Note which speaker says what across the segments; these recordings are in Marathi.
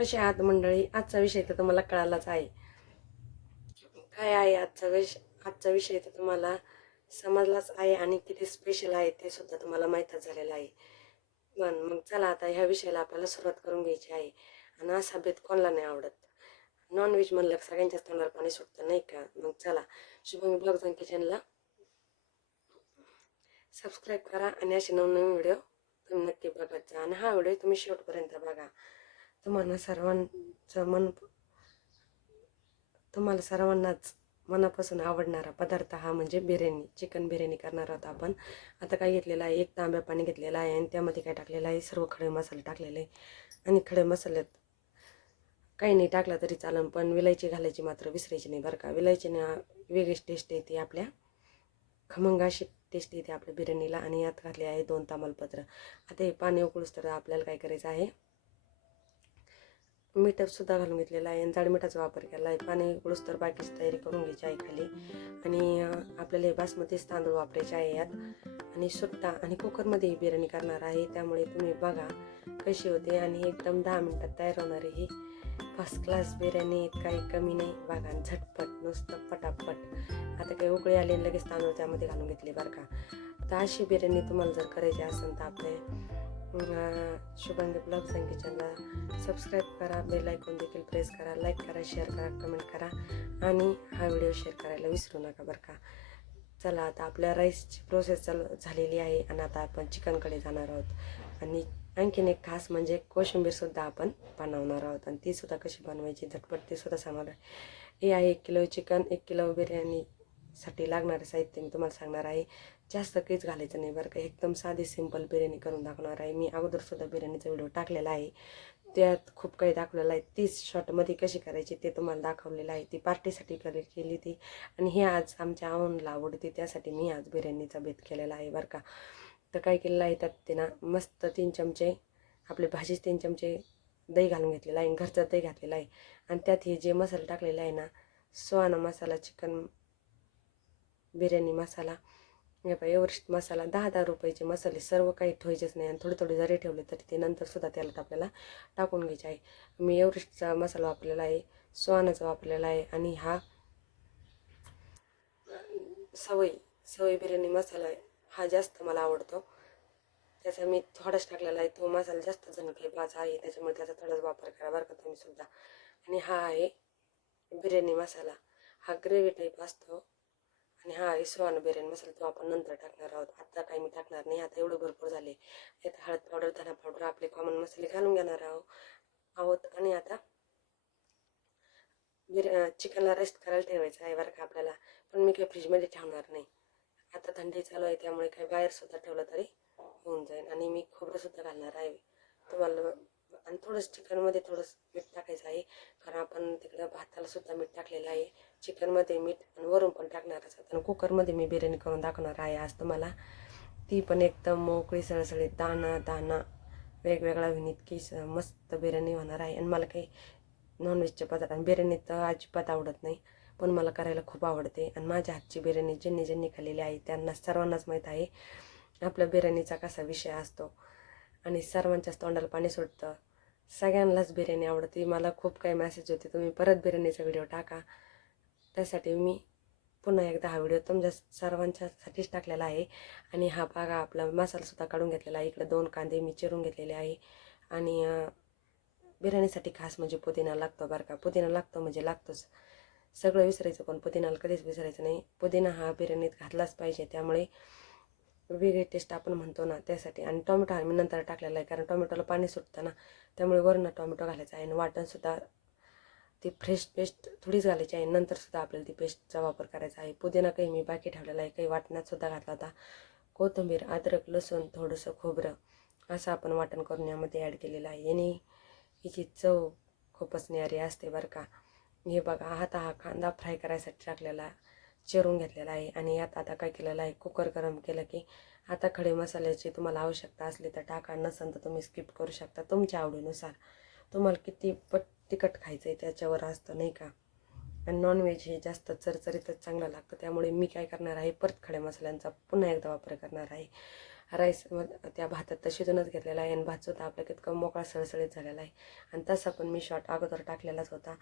Speaker 1: कसे आहात मंडळी? आजचा विषय तर तुम्हाला कळालाच आहे. काय आहे आजचा विष आजचा विषय तर तुम्हाला समजलाच आहे आणि किती स्पेशल आहे ते सुद्धा तुम्हाला माहीतच झालेलं आहे. पण मग चला आता ह्या विषयाला आपल्याला सुरुवात करून घ्यायची आहे. आणि असा भेद कोणाला नाही आवडत. नॉनव्हेज म्हणलं सगळ्यांच्याच तोंडाला पाणी सुटतं नाही का? मग चला शुभमी ब्लॉग्स किचनला सबस्क्राईब करा आणि असे नवनवीन व्हिडिओ तुम्ही नक्की बघत जा. आणि हा व्हिडिओ तुम्ही शेवटपर्यंत बघा. तुम्हाला सर्वांचं मन तुम्हाला सर्वांनाच मनापासून आवडणारा पदार्थ हा म्हणजे बिर्याणी चिकन बिर्याणी करणार आहोत आपण. आता काय घेतलेलं आहे? एक तांब्या पाणी घेतलेलं आहे आणि त्यामध्ये काय टाकलेलं आहे? सर्व खडे मसाले टाकलेले आहे. आणि खडे मसाल्यात काही नाही टाकला तरी चालेल पण विलायची घालायची मात्र विसरायची नाही बरं का. विलायचीने वेगळीच टेस्ट येते आपल्या. खमंग अशी टेस्ट येते आपल्या बिर्याणीला. आणि यात घातले आहे दोन तामलपत्र. आता हे पाणी उकळूस तर आपल्याला काय करायचं आहे? मीठसुद्धा घालून घेतलेलं आहे आणि जाड मिठाचा वापर केला आहे. पाणी उकळूस तर बाकीची तयारी करून घ्यायची आहे खाली. आणि आपल्याला हे बासमतीच तांदूळ वापरायचे आहे यात. आणि सुट्टा आणि कुकरमध्ये ही बिर्याणी करणार आहे. त्यामुळे तुम्ही बघा कशी होते. आणि एकदम दहा मिनटात तयार होणारी ही. फर्स्ट क्लास बिर्याणी काही कमी नाही. बघा आणि झटपट नुसतं पटापट. आता काही उकळी आले लगेच तांदूळ त्यामध्ये घालून घेतले बरं का. तर अशी बिर्याणी तुम्हाला जर करायची असेल तर आपले शुभंग ब्लॉग संख्येच्याला सबस्क्राईब करा बेल आयकॉन देखील प्रेस करा लाईक करा शेअर करा कमेंट करा आणि हा व्हिडिओ शेअर करायला विसरू नका बरं का. चला आता आपल्या राईसची प्रोसेस चालू झालेली आहे आणि आता आपण चिकनकडे जाणार आहोत. आणि आणखीन एक खास म्हणजे कोशिंबीरसुद्धा आपण बनवणार आहोत आणि तीसुद्धा कशी बनवायची झटपट तीसुद्धा सांगणार आहे. हे आहे एक किलो चिकन एक किलो बिर्याणीसाठी लागणारे साहित्य मी तुम्हाला सांगणार आहे. जास्त काहीच घालायचं नाही बरं का. एकदम साधी सिंपल बिर्याणी करून दाखवणार आहे. मी अगोदरसुद्धा बिर्याणीचा व्हिडिओ टाकलेला आहे. त्यात खूप काही दाखवलेलं आहे. तीच शॉर्टमध्ये कशी करायची ते तुम्हाला दाखवलेलं आहे. ती पार्टीसाठी करे केली ती. आणि हे आज आमच्या आवडला आवडते. त्यासाठी मी आज बिर्याणीचा भेद केलेला आहे बरं का. तर काय केलेलं आहे त्यात ते ना मस्त तीन चमचे आपले भाजीच तीन चमचे दही घालून घेतलेलं आहे घरचं दही घातलेलं आहे. आणि त्यात हे जे मसाला टाकलेला आहे ना सुहाना मसाला चिकन बिर्याणी मसाला हे पाय एव्हरेस्ट मसाला दहा दहा रुपयाचे मसाले सर्व काही ठेवायचेच नाही आणि थोडे थोडे जरी ठेवले तरी ते नंतरसुद्धा त्याला आपल्याला टाकून घ्यायचे आहे. मी एव्हरेस्टचा मसाला वापरलेला आहे सोहानाचा वापरलेला आहे आणि हा सवय सवय बिर्याणी मसाला आहे. हा जास्त मला आवडतो. त्याचा मी थोडाच टाकलेला आहे तो मसाला जास्त जण काही आहे त्याच्यामुळे त्याचा थोडाच वापर करा बरं का तुम्ही सुद्धा. आणि हा आहे बिर्याणी मसाला. हा ग्रेव्ही टाईप असतो. आणि हा आहे बिर्याणी मसाला तो आपण नंतर टाकणार आहोत. आता काही मी टाकणार नाही आता एवढं भरपूर झाले. यात हळद पावडर धना पावडर आपले कॉमन मसाले घालून घेणार आहोत आहोत. आणि आता बिर्या चिकनला रेस्ट करायला ठेवायचं आहे बरं का आपल्याला. पण मी काही फ्रीजमध्ये ठेवणार नाही. आता थंडी चालू आहे त्यामुळे काही बाहेरसुद्धा ठेवलं तरी होऊन जाईल. आणि मी खोबरंसुद्धा घालणार आहे. तुम्हाला आणि थोडंसं चिकनमध्ये थोडंसं मीठ टाकायचं आहे. कारण आपण तिकडं भाताला सुद्धा मीठ टाकलेलं आहे. चिकनमध्ये मीठ आणि वरून पण टाकणारच आणि कुकरमध्ये मी बिर्याणी करून दाखवणार आहे आज तुम्हाला. ती पण एकदम मोकळी सळसळी दाणा दाणा वेगवेगळा होईन इतकी स- मस्त बिर्याणी होणार आहे. आणि मला काही नॉनव्हेजचे पदार्थ आणि बिर्याणी तर अजिबात आवडत नाही. पण मला करायला खूप आवडते. आणि माझ्या हातची बिर्याणी ज्यांनी ज्यांनी खाल्लेली आहे त्यांना सर्वांनाच माहीत आहे. आपल्या बिर्याणीचा कसा विषय असतो. आणि सर्वांच्याच तोंडाला पाणी सुटतं. सगळ्यांनाच बिर्याणी आवडते. मला खूप काही मेसेज होते तुम्ही परत बिर्याणीचा व्हिडिओ टाका. त्यासाठी मी पुन्हा एकदा हा व्हिडिओ तुमच्या सर्वांच्यासाठीच टाकलेला आहे. आणि हा बघा आपला मसालासुद्धा काढून घेतलेला आहे. इकडे दोन कांदे मी चिरून घेतलेले आहे. आणि बिर्याणीसाठी खास म्हणजे पुदिना लागतो बरं का. पुदिना लागतो म्हणजे लागतोच. सगळं विसरायचं पण पुदिनाला कधीच विसरायचं नाही. पुदिना हा बिर्याणीत घातलाच पाहिजे. त्यामुळे वेगळी टेस्ट आपण म्हणतो ना त्यासाठी. आणि टोमॅटो हा मी नंतर टाकलेला आहे. कारण टोमॅटोला पाणी सुटतं ना. त्यामुळे वरून टोमॅटो घालायचा आहे आणि वाटणसुद्धा ती फ्रेश पेस्ट थोडीच घालायची आहे. नंतरसुद्धा आपल्याला ती पेस्टचा वापर करायचा आहे. पुदिना काही मी बाकी ठेवलेला आहे. काही वाटणातसुद्धा घातला होता. कोथिंबीर अद्रक लसूण थोडंसं खोबरं असं आपण वाटण करून यामध्ये ॲड केलेलं आहे. याने हिची चव खूपच न्यारी असते बरं का. हे बघा आता हा कांदा फ्राय करायसाठी टाकलेला चिरून घेतलेला आहे. आणि यात आता काय केलेलं आहे? कुकर गरम केलं की आता खडे मसाल्याची तुम्हाला आवश्यकता असली तर टाका नसेल तर तुम्ही स्किप करू शकता तुमच्या आवडीनुसार. तुम्हाला किती पट तिखट खायचं आहे त्याच्यावर असतं नाही का? आणि नॉनव्हेज हे जास्त चरचरीतच चांगलं लागतं त्यामुळे मी काय करणार आहे परत खड्या मसाल्यांचा पुन्हा एकदा वापर करणार आहे. राईस त्या भातात तर शिजूनच घेतलेला आहे आणि भात सुद्धा आपला कितकं मोकळा सळसळीत झालेला आहे. आणि तसा पण मी शॉर्ट अगोदर टाकलेलाच होता.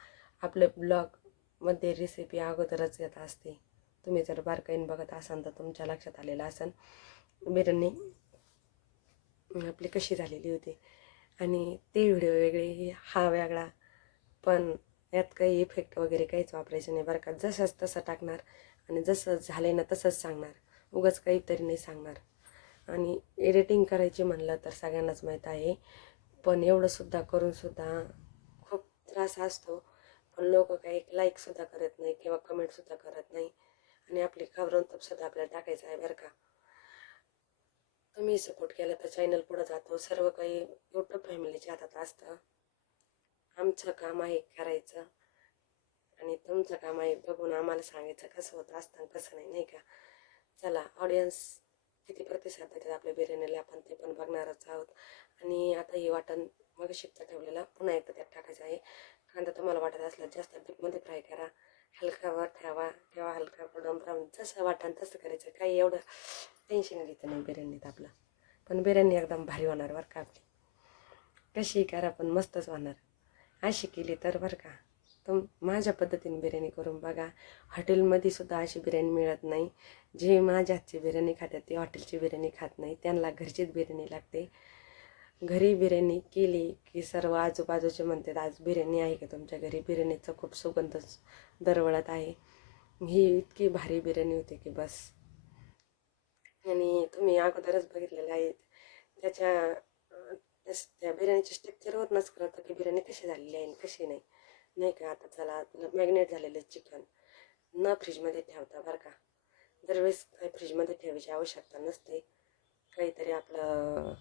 Speaker 1: आपले ब्लॉगमध्ये रेसिपी अगोदरच येत असते. तुम्ही जर बारकाईन बघत असाल तर तुमच्या लक्षात आलेलं असेल. बिर्याणी आपली कशी झालेली होती. आणि ते व्हिडिओ वेगळे हा वेगळा पण यात काही इफेक्ट वगैरे काहीच वापरायचं नाही बरं का. जसंच तसं टाकणार आणि जसं झालं ना तसंच सांगणार. उगाच काहीतरी नाही सांगणार. आणि एडिटिंग करायची म्हणलं तर सगळ्यांनाच माहीत आहे. पण एवढंसुद्धा करूनसुद्धा खूप त्रास असतो. पण लोक काही लाईकसुद्धा करत नाही किंवा कमेंटसुद्धा करत नाही. आणि आपली खबरून तपसुद्धा आपल्याला टाकायचं आहे बरं का. तुम्ही सपोर्ट केला तर चॅनल पुढं जातो. सर्व काही यूट्यूब फॅमिलीच्या हातात असतं. आमचं काम आहे करायचं. आणि तुमचं काम आहे बघून आम्हाला सांगायचं कसं होतं असतं कसं नाही नाही का? चला ऑडियन्स किती प्रतिसाद देतात आपल्या बिर्याणीला आपण ते पण बघणारच आहोत. आणि आता हे वाटण मग शिकता ठेवलेला. पुन्हा एकदा त्यात टाकायचं आहे. कांदा तुम्हाला वाटत असला जास्त डीपमध्ये फ्राय करा. हलकावर ठेवा. ठेवा हलका ब्राऊन राहून जसं वाटण तसं करायचं. काही एवढं टेन्शन घ्यायचं नाही बिर्याणीत आपला पण बिर्याणी एकदम भारी होणार बरं का आपली. कशी करा पण मस्तच होणार. अशी केली तर बरं का. तुम माझ्या पद्धतीने बिर्याणी करून बघा. हॉटेलमध्ये सुद्धा अशी बिर्याणी मिळत नाही. जे माझ्या हातची बिर्याणी खातात ते हॉटेलची बिर्याणी खात नाही. त्यांना घरचीच बिर्याणी लागते. घरी बिर्याणी केली की सर्व आजूबाजूचे म्हणतात आज बिर्याणी आहे का तुमच्या घरी? बिर्याणीचं खूप सुगंध दरवळत आहे. ही इतकी भारी बिर्याणी होती की बस. आणि तुम्ही अगोदरच बघितलेलं आहे त्याच्या त्या बिर्याणीची त्या बिर्याणीच्या स्ट्रक्चरवरूनच कळतं की बिर्याणी कशी झालेली आहे आणि कशी नाही. नाही का? आता चला आपलं मॅग्नेट झालेलं चिकन न फ्रीजमध्ये ठेवता बरं का. दरवेळेस काही फ्रीजमध्ये ठेवायची आवश्यकता नसते. काहीतरी आपलं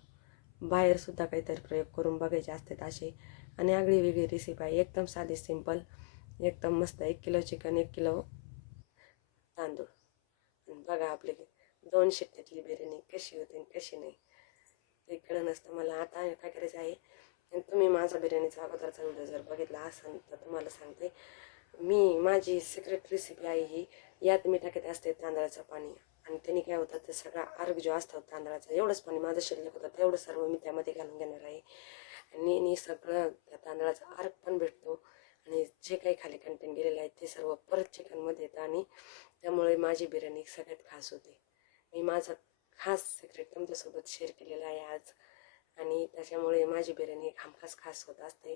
Speaker 1: बाहेरसुद्धा काहीतरी प्रयोग करून बघायचे असतात असे. आणि आगळी वेगळी रेसिपी आहे. एकदम साधी सिंपल एकदम मस्त. एक किलो चिकन एक किलो तांदूळ. आणि बघा आपले दोन शिट्ट्यातली बिर्याणी कशी होती आणि कशी नाही. ते कळलं नसतं. मला आता काय करायचं आहे? आणि तुम्ही माझा बिर्याणीचा अगोदरचा व्हिडिओ जर बघितला असाल तर तुम्हाला सांगते. मी माझी सिक्रेट रेसिपी आहे ही. यात मी टाकत असते तांदळाचं पाणी. आणि त्याने काय होतं ते सगळा अर्ग जो असतो तांदळाचा एवढंच पाणी माझं शिल्लक होतं. तेवढं सर्व मी त्यामध्ये घालून घेणार आहे. आणि आणि सगळं त्या तांदळाचा अर्ग पण भेटतो. आणि जे काही खाली कंटेंट गेलेलं आहे ते सर्व परत चिकनमध्ये येतं. आणि त्यामुळे माझी बिर्याणी सगळ्यात खास होते. मी माझा खास सिक्रेट तुमच्यासोबत शेअर केलेला आहे आज. आणि त्याच्यामुळे माझी बिर्याणी हमखास खास होत असते.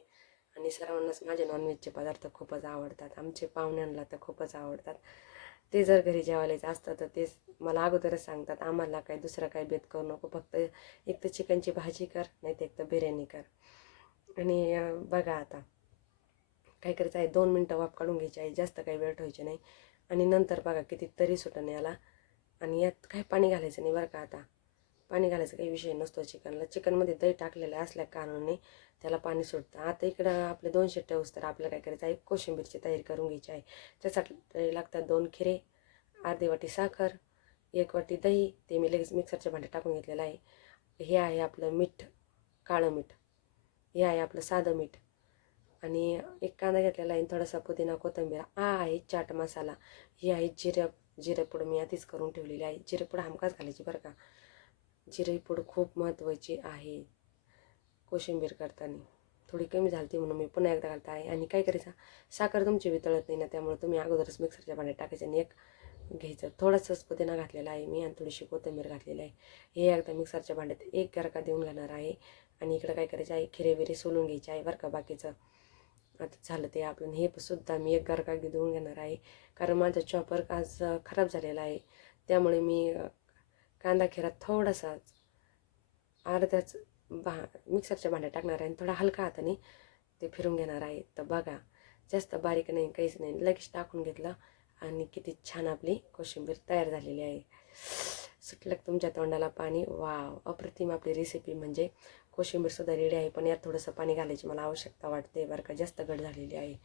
Speaker 1: आणि सर्वांनाच माझे नॉनव्हेजचे पदार्थ खूपच आवडतात. आमचे पाहुण्यांना तर खूपच आवडतात. ते जर घरी जेवायला असतं तर ते मला अगोदरच सांगतात आम्हाला काही दुसरं काही बेत करू नको. फक्त एक तर चिकनची भाजी कर नाही तर एक तर बिर्याणी कर. आणि बघा आता. काय करायचं आहे. दोन मिनटं वाफ काढून घ्यायची आहे. जास्त काही वेळ ठेवायची नाही. आणि नंतर बघा किती तरी सुटण याला आणि यात काही पाणी घालायचं नाही बरं का आता. पाणी घालायचा काही विषय नसतो चिकनला. चिकनमध्ये दही टाकलेलं असल्या कारणाने त्याला पाणी सुटतं आता इकडं आपले दोनशे शिट्ट्या तर आपल्याला काय करायचं आहे? कोशिंबीरची तयारी करून घ्यायची आहे. त्यासाठी लागतात दोन खिरे अर्धी वाटी साखर एक वाटी दही. ते मी लगेच मिक्सरच्या भांड्यात टाकून घेतलेलं आहे. हे आहे आपलं मीठ काळं मीठ. हे आहे आपलं साधं मीठ. आणि एक कांदा घेतलेला आहे थोडासा पुदिना कोथिंबीर. हा आहे चाट मसाला. ही आहे जिरं जिरेपूड मी आधीच करून ठेवलेली आहे. जिरेपूड हमखास घालायची बरं का? जिरेपूड खूप महत्त्वाची आहे कोशिंबीर करताना. थोडी कमी झाली म्हणून मी पुन्हा एकदा घालता आहे. आणि काय करायचं? साखर तुमची वितळत नाही ना त्यामुळे तुम्ही अगोदरच मिक्सरच्या भांड्यात टाकायचं आणि एक घ्यायचं. थोडंसंच पुदिना घातलेला आहे मी आणि थोडीशी कोथिंबीर घातलेली आहे. हे एकदा मिक्सरच्या भांड्यात एक गरका देऊन घालणार आहे. आणि इकडं काय करायचं आहे? खिरेविरे सोलून घ्यायची आहे बरं का बाकीचं. आता झालं ते आपण हे सुद्धा मी एक गरका धुवून घेणार आहे. कारण माझा चॉपर आज खराब झालेला आहे. त्यामुळे मी कांदा खिरा थोडासाच अर्ध्याच भा मिक्सरच्या भांड्यात टाकणार आहे आणि थोडा हलका हाताने ते फिरून घेणार आहे. तर बघा जास्त बारीक नाही काहीच नाही. लगेच टाकून घेतलं आणि किती छान आपली कोशिंबीर तयार झालेली आहे. सुटलं तुमच्या तोंडाला पाणी? वाव! अप्रतिम आपली रेसिपी म्हणजे कोशिंबीरसुद्धा रेडी आहे पण यात थोडंसं पाणी घालायची मला आवश्यकता वाटते बरं का जास्त गड झालेली आहे.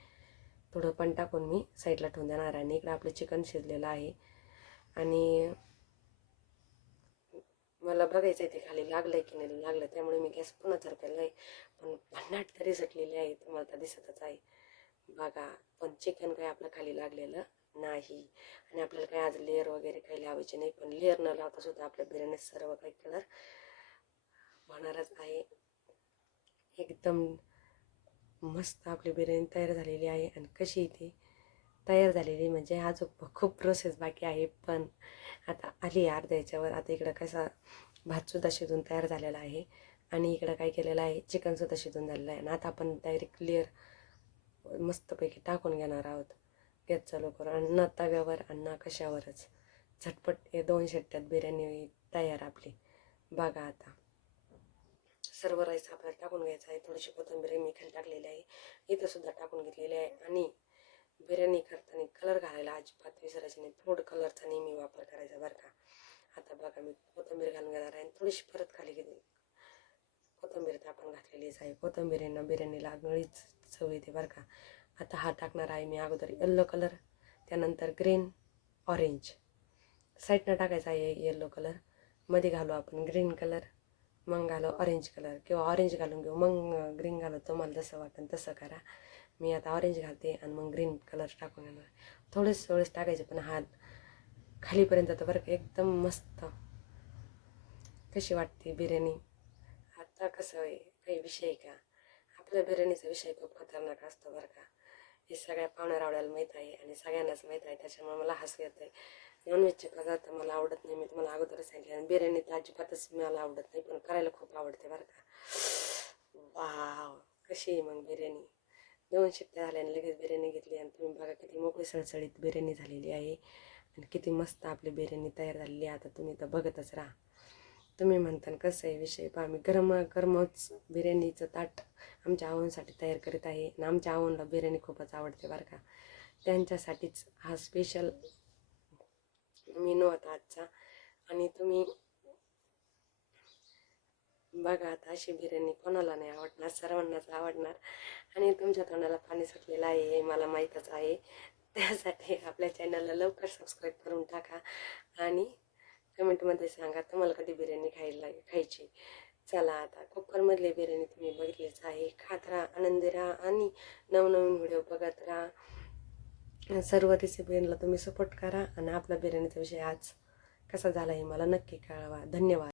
Speaker 1: थोडं पण टाकून मी साईडला ठेवून देणार आहे आणि इकडं आपलं चिकन शिजलेलं आहे. आणि मला बघायचं आहे ते खाली लागलं आहे की नाही लागलं त्यामुळे मी गॅस पुन्हा चालू केला आहे. पण भन्नाट तरी सटलेली आहे तुम्हाला तर दिसतच आहे. बघा पण चिकन काय आपलं खाली लागलेलं नाही. आणि आपल्याला काय आज लेअर वगैरे काही लावायचे नाही पण लेअर न लावता सुद्धा आपल्या बिर्याणीत सर्व काही कलर होणारच आहे. एकदम मस्त आपली बिर्याणी तयार झालेली आहे आणि कशी ती तयार झालेली म्हणजे अजून खूप प्रोसेस बाकी आहे. पण आता आली आहे अर्ध्या याच्यावर. आता इकडं कसा भातसुद्धा शिजून तयार झालेला आहे. आणि इकडं काय केलेलं आहे? चिकनसुद्धा शिजून झालेलं आहे. आणि आता आपण डायरेक्ट क्लिअर मस्तपैकी टाकून घेणार आहोत. गॅस चालू करून. अन्न तव्यावर अन्न कशावरच. झटपट हे दोन शेट्ट्यात बिर्याणी तयार आपली. बघा आता. सर्व राईस आपल्याला टाकून घ्यायचा आहे. थोडीशी कोथिंबीर मी खाली टाकलेली आहे. इथं सुद्धा टाकून घेतलेली आहे. आणि बिर्याणी करताना कलर घालायला अजिबात विसरायचे नाही. फूड कलरचा नेहमी वापर करायचा बरं का. आता बघा मी कोथिंबीर घालून घेणार आहे. आणि थोडीशी परत खाली घेते. कोथिंबीर तर आपण घातलेलीच आहे. कोथिंबीरनं बिर्याणीला आगळीच चव येते बरं का. आता हा टाकणार आहे मी अगोदर येल्लो कलर त्यानंतर ग्रीन ऑरेंज साईडनं टाकायचा आहे येल्लो कलरमध्ये घालू आपण ग्रीन कलर मग घालो ऑरेंज कलर किंवा ऑरेंज घालून घेऊ. मग ग्रीन घालू तुम्हाला जसं वाटेल तसं करा. मी आता ऑरेंज घालते आणि मग ग्रीन कलर टाकून येणार थोडेच थोडेच टाकायचे पण हात खालीपर्यंत तर बरं एकदम मस्त. कशी वाटते बिर्याणी? आता कसं आहे? काही विषय का? आपल्या बिर्याणीचा विषय खूप खतरनाक असतो बरं का. हे सगळ्या पाहुण्या रावड्याला माहीत आहे आणि सगळ्यांनाच माहीत आहे. त्याच्यामुळे मला हसू येत आहे नॉनव्हेजचे पदार्थ मला आवडत नाही मी तुम्हाला अगोदरच सांगितले. आणि बिर्याणी तर अजिबातच मला आवडत नाही पण करायला खूप आवडते बरं का. वाव कशी आहे मग बिर्याणी? दोन शिट्ट्या आणि लगेच बिर्याणी घेतली आणि तुम्ही बघा किती मोकळी सळसळीत बिर्याणी झालेली आहे आणि किती मस्त आपली बिर्याणी तयार झालेली आहे. आता तुम्ही तर बघतच राहा. तुम्ही म्हणता कसं आहे विषय पहा. मी गरम गरमच बिर्याणीचं ताट आमच्या आवनसाठी तयार करीत आहे आणि आमच्या आवनला बिर्याणी खूपच आवडते बरं का. त्यांच्यासाठीच हा स्पेशल मेनू होता आजचा आणि तुम्ही बघा आता अशी बिर्याणी कोणाला नाही आवडणार सर्वांनाच आवडणार. आणि तुमच्या तोंडाला पाणी सुटलेलं आहे हे मला माहीतच आहे. त्यासाठी आपल्या चॅनलला लवकर सबस्क्राईब करून टाका आणि कमेंटमध्ये सांगा तुम्हाला कधी बिर्याणी खायला खायची. चला आता कुकरमधली बिर्याणी तुम्ही बघितलीच आहे. खात राहा आनंदी राहा आणि नवनवीन व्हिडिओ बघत राहा. सर्व रेसिपीला तुम्ही सपोर्ट करा आणि आपला बिर्याणीचा विषय आज कसा झाला हे मला नक्की कळवा. धन्यवाद.